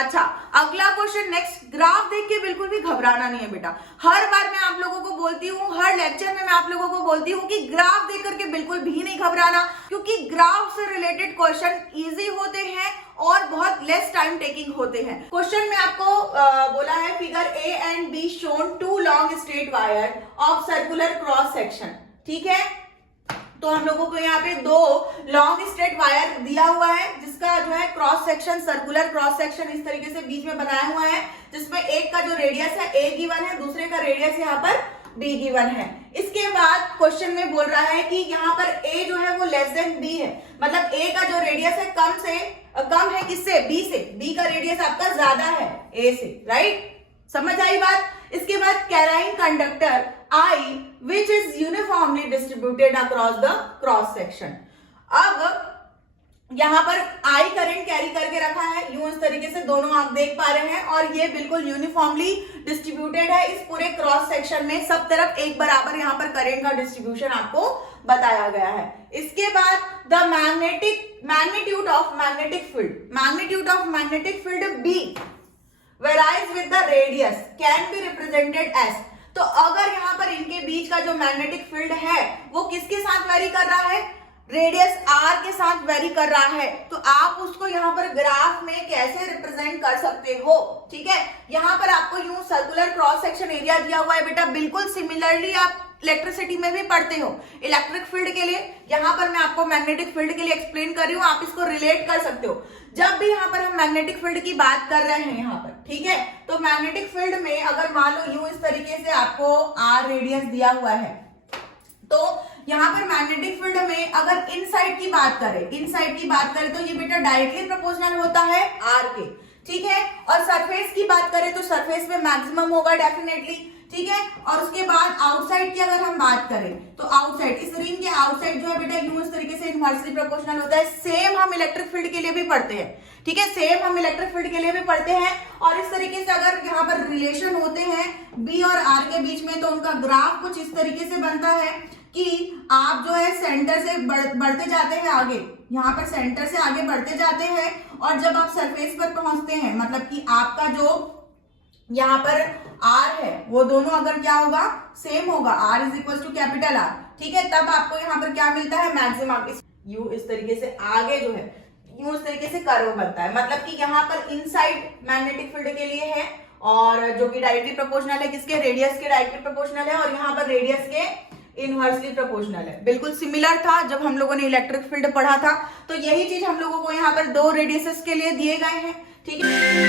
अच्छा, अगला question next, graph देख के बिल्कुल भी घबराना नहीं है बेटा। हर बार मैं आप लोगों को बोलती हूँ, हर लेक्चर में मैं आप लोगों को बोलती हूँ कि ग्राफ देख करके बिल्कुल भी नहीं घबराना, क्योंकि ग्राफ से रिलेटेड क्वेश्चन इजी होते हैं और बहुत लेस टाइम टेकिंग होते हैं। क्वेश्चन में आपको बोला है figure A and B shown to long straight wire of circular cross section, ठीक है। तो हम लोगों को यहाँ पे दो लॉन्ग स्ट्रेट वायर दिया हुआ है जिसका जो है cross section, circular cross section इस तरीके से बीच में बनाया हुआ है, जिसमें एक का जो रेडियस है ए गिवन है, दूसरे का रेडियस यहाँ पर बी गिवन है। इसके बाद क्वेश्चन में बोल रहा है कि यहाँ पर ए जो है वो लेस देन बी है, मतलब ए का जो रेडियस है कम है किससे, बी से, बी का रेडियस आपका ज्यादा है ए से, राइट। समझ आई बात। इसके बाद कैराइन conductor I which is uniformly distributed across the cross section। अब यहां पर I करंट कैरी करके रखा है यूं इस तरीके से, दोनों आप देख पा रहे हैं, और ये बिल्कुल यूनिफॉर्मली डिस्ट्रीब्यूटेड है इस पूरे क्रॉस सेक्शन में, सब तरफ एक बराबर यहां पर करंट का डिस्ट्रीब्यूशन आपको बताया गया है। इसके बाद the magnitude of magnetic field B varies with the radius can be represented as। तो अगर यहाँ पर इनके बीच का जो मैग्नेटिक फील्ड है वो किसके साथ वेरी कर रहा है, रेडियस r के साथ वेरी कर रहा है, तो आप उसको यहाँ पर ग्राफ में कैसे रिप्रेजेंट कर सकते हो, ठीक है। यहाँ पर आपको यूं सर्कुलर क्रॉस सेक्शन एरिया दिया हुआ है बेटा, बिल्कुल सिमिलरली आप इलेक्ट्रिसिटी में भी पढ़ते हो इलेक्ट्रिक फील्ड के लिए, यहाँ पर मैं आपको मैग्नेटिक फील्ड के लिए एक्सप्लेन कर रही हूँ, आप इसको रिलेट कर सकते हो। जब भी यहाँ पर हम मैग्नेटिक फील्ड की बात कर रहे हैं यहाँ पर, ठीक है, तो मैग्नेटिक फील्ड में अगर मान लो यूं इस तरीके से आपको आर रेडियस दिया हुआ है, तो यहाँ पर मैग्नेटिक फील्ड में अगर इनसाइड की बात करें तो ये बेटा डायरेक्टली प्रोपोर्शनल होता है आर के, ठीक है। और सरफेस की बात करें तो सरफेस में मैक्सिमम होगा डेफिनेटली, ठीक है। और उसके बाद आउटसाइड की अगर हम बात करें तो आउटसाइड, इस रिंग के आउटसाइड जो है बेटा यूं इस तरीके से इनवर्सली प्रोपोर्शनल होता है। सेम हम इलेक्ट्रिक फील्ड के लिए भी पढ़ते हैं, ठीक है, सेम हम इलेक्ट्रिक फील्ड के लिए भी पढ़ते हैं। और इस तरीके से अगर यहाँ पर रिलेशन होते हैं बी और आर के बीच में, तो उनका ग्राफ कुछ इस तरीके से बनता है कि आप जो है सेंटर से बढ़ते जाते हैं आगे, यहाँ पर सेंटर से आगे बढ़ते जाते हैं, और जब आप सरफेस पर पहुंचते हैं, मतलब कि आपका जो यहाँ पर R है वो दोनों अगर क्या होगा, सेम होगा, R is equal to capital R, ठीक है, तब आपको यहाँ पर क्या मिलता है, मैक्सिमम। यू इस तरीके से आगे जो है यूं इस तरीके से कर्व बनता है, मतलब कि यहाँ पर इनसाइड मैग्नेटिक फील्ड के लिए है, और जो कि डायरेक्टली प्रोपोर्शनल है किसके, रेडियस के डायरेक्टली प्रोपोर्शनल है, और यहाँ पर रेडियस के इनवर्सली प्रोपोर्शनल है। बिल्कुल सिमिलर था जब हम लोगों ने इलेक्ट्रिक फील्ड पढ़ा था, तो यही चीज हम लोगों को यहाँ पर दो रेडियसेस के लिए दिए गए हैं, ठीक है।